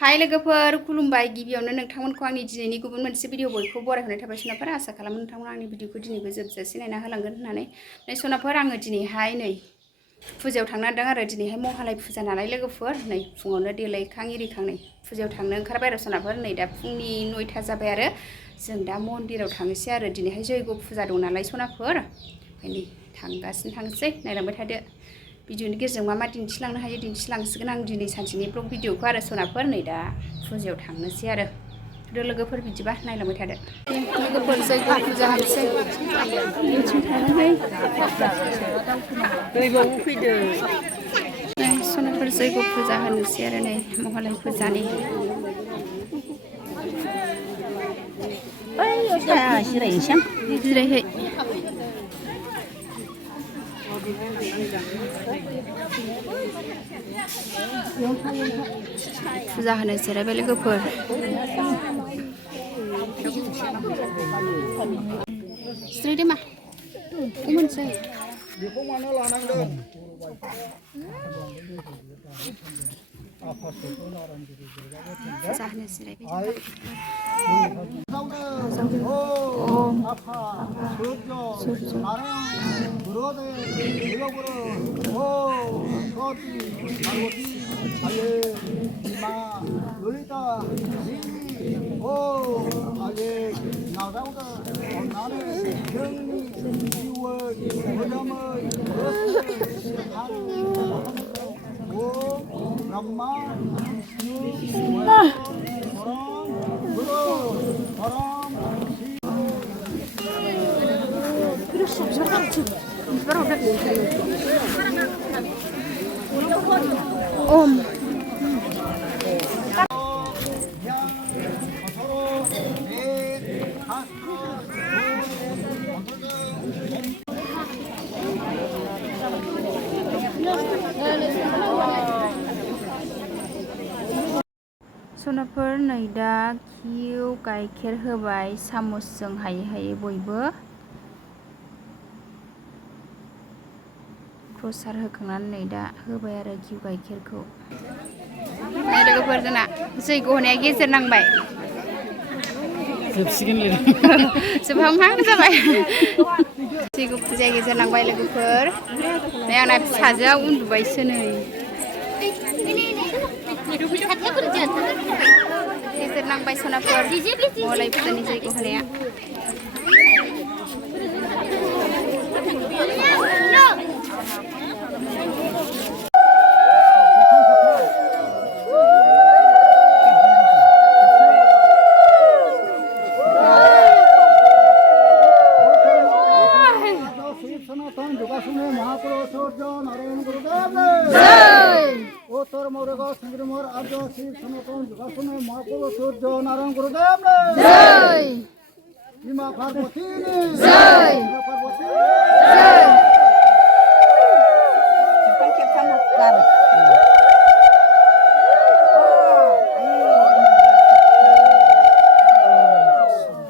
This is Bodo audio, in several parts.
हाय लोगोफोर खुलुमबाय गिबियावनो नोंथांमोनखौ आंनि दिनैनि गुबुन मोनसे भिडिअ बयखौ बरायहरनाय थाबाय सनाफोर आसा खालामो नोंथांमोन आंनि भिडिअखौ दिनैबो जोबजासे नायना होलांगोन होननानै नै सनाफोर आङो दिनैहाय नै फुजायाव थांनो नांदों आरो दिनैहाय महालय फुजा नालाय लोगोफोर नै फुङावनो देलायखां इरिखां नै फुजायाव थांनो ओंखारबाय आरो सनाफोर नै दा फुंनि 9ता जाबाय आरो जों दा मन्दिराव थांनोसै आरो दिनैहाय जयग फुजा दं नालाय सनाफोर ओमफ्राय नै थांगासिनो थांसै नायलांबाय थादो भिडिअनि गेजेरजों मा दिन्थिलांनो हायो दिन्थिलांसिगोन आं दिनै सानसेनि ब्लग भिडिअखौ आरो सनाफोर नै दा फुजायाव थांनोसै आरो लोगोफोर बिदिबा नायलांबाय थादो लोगोफोर जयग फुजा होनोसै बिथिं थांनानै दैबावो फैदो सनाफोर जयग फुजा होनोसै आरो नै महालय फुजानि जिरायहै फुजा होनो जिरायबाय लोगोफोर जिरायदो मा मोनसै बेखौ मानो लानांगोन फुजा होनो जिरायबाय ब्रह्मा Om सनाफोर नै दा घिउ गाइखेर होबाय सामसजों हायै हायै बयबो प्रसाद होखांनानै नै दा होबाय आरो घिउ गाइखेरखौ नै लोगोफोर जोंना जैग होनाया गेजेर नांबाय जोबसिगोन जोबहांहां जाबाय जैग फुजाया गेजेर नांबाय लोगोफोर नै आंना फिसाजोआ उन्दुबायसो नै गेजेर नांबाय सनाफोर महालय फुजानि जैग होनाया उत्तर मौर्य संग्रमर आर्य शिव सनातन जुगासन महापुरुष सूर्य नारायण गुरुदेव ने मां पार्वती ने जय पार्वती जय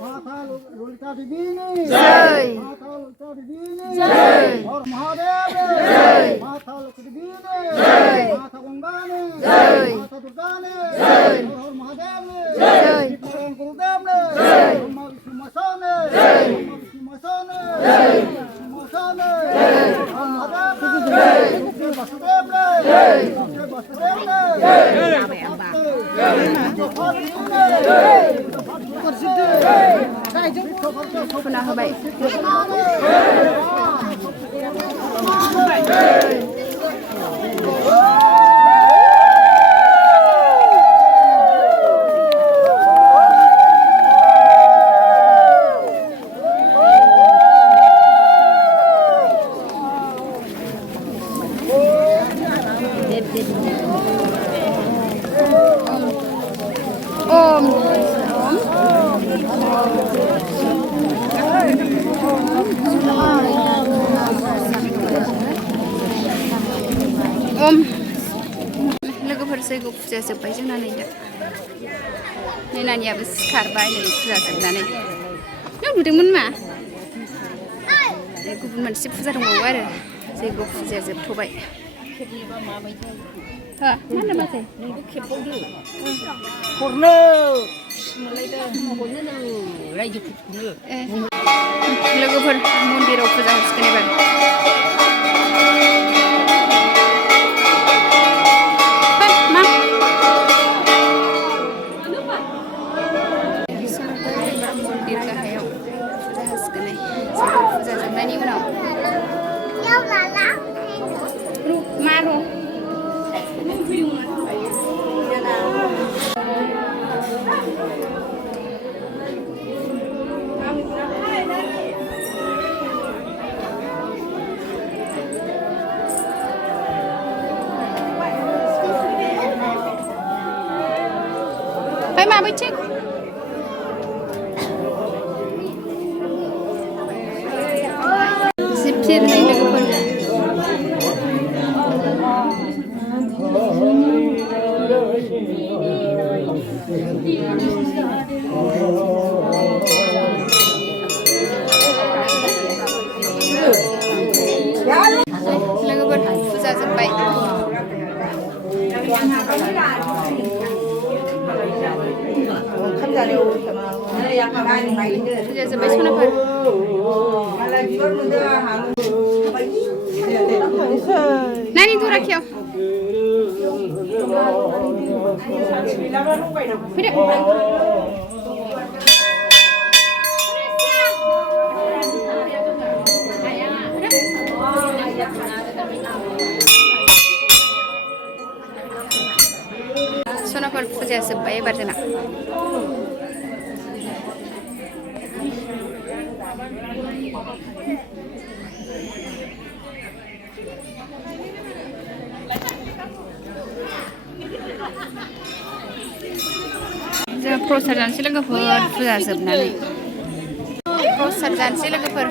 माता ललिता देवी ने जय माता ललिता देवी ने जय और महादेव जय माता ललिता देवी ने जय माता गंगा ने जय माता दुर्गा ने जय और महादेव ने जय गुरुदेव ने जय ब्रह्मा विष्णु महेश ने जय ब्रह्मा विष्णु महेश ने जय महेश ने जय महादेव ने जय वसुदेव ने जय वसुदेव ने जय फुना होबाय Om लोगोफोर जैग फुजा जोब्बाय जोंना नै दा नै नानियाबो सिखारबाय नै फुजा जोबनानै नों नुदोंमोन मा गुबुन मोनसे फुजा दंबावो आरो जैग फुजाया जोबथ'बाय खेबनोबा माबायदि मा होनदों माथो नोंबो खेबबावदो हरनो मोनलायदों हरनो नांगौ रायजोफोरखौनो लोगोफोर मन्दिराव फुजा होसिगोन एबार मा मन्दिर गाहायाव फुजा होसिगोन फुजा जोबनायनि उनाव मा र' Phải mà với chiếc Zip zip này là cái phần là cái phần phụ gia dân bậy Bây giờ bây xuống phần Nani tu rakhiyo Pira Sonafor puja जोब्बाय एबार जोंना जों प्रसाद जानोसै लोगोफोर फुजा जोबनानै प्रसाद जानोसै लोगोफोर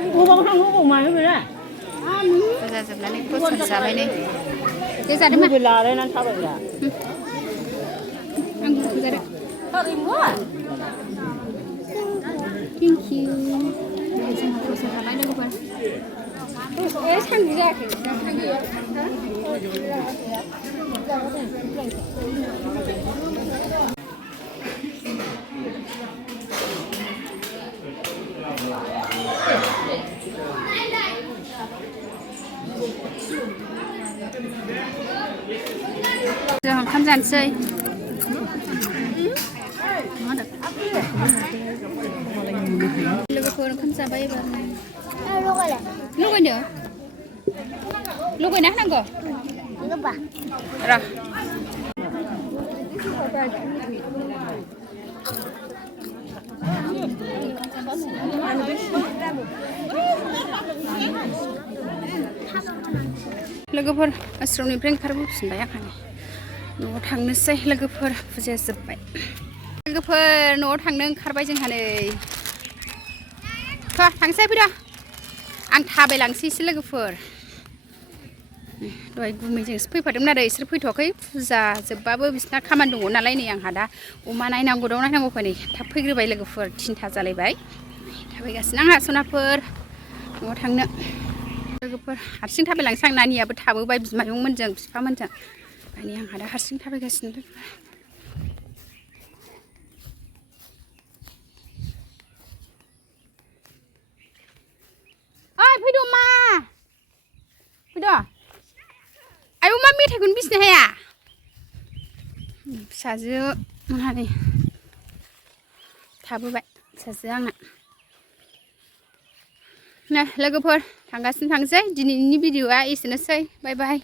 फुजा जोबनानै प्रसाद जाबाय नै जादों मा लालायनानै थाबायग्रा आं जादों Thank you जोंहा प्रसाद जाबाय लोगोफोर सान्दुं जायाखै जों ओंखाम जानोसै लोगोफोर ओंखाम जाबाय एबार लगायनो लगायना होनांगौ र' लोगोफोर आश्रमनिफ्राय ओंखारबोफिनबाय आं न'आव थांनोसै लोगोफोर फुजाया जोब्बाय लोगोफोर न'आव थांनो ओंखारबाय जोंहा नै थांसै फैद' आं थाबायलांसैसो लोगोफोर दहाय गुमैजोंसो फैफादोंमोन आरो इसोर फैथ'वाखै फुजा जोब्बाबो बिसिना खामानि दङ नालाय नै आंहा दा अमा नायनांगौ दाउ नायनांगौखाय नै थाब फैग्रोबाय लोगोफोर 3था जालायबाय थाबायगासिनो आंहा सनाफोर न'आव थांनो लोगोफोर हारसिं थाबायलांसै आं नानियाबो थाबोबाय बिमायंमोनजों बिफामोनजों ओंखायनो आंहा दा हारसिं थाबायगासिनो लोगोफोर ओइ फैद' मा फैद' आयौ मा मेथाइखौनो बिसिनो हाया फिसाजो मोनहा नै थाबोबाय फिसाजो आंना लोगोफोर थांगासिनो थांसै दिनैनि भिडिअ'आ एसेनोसै बाय बाय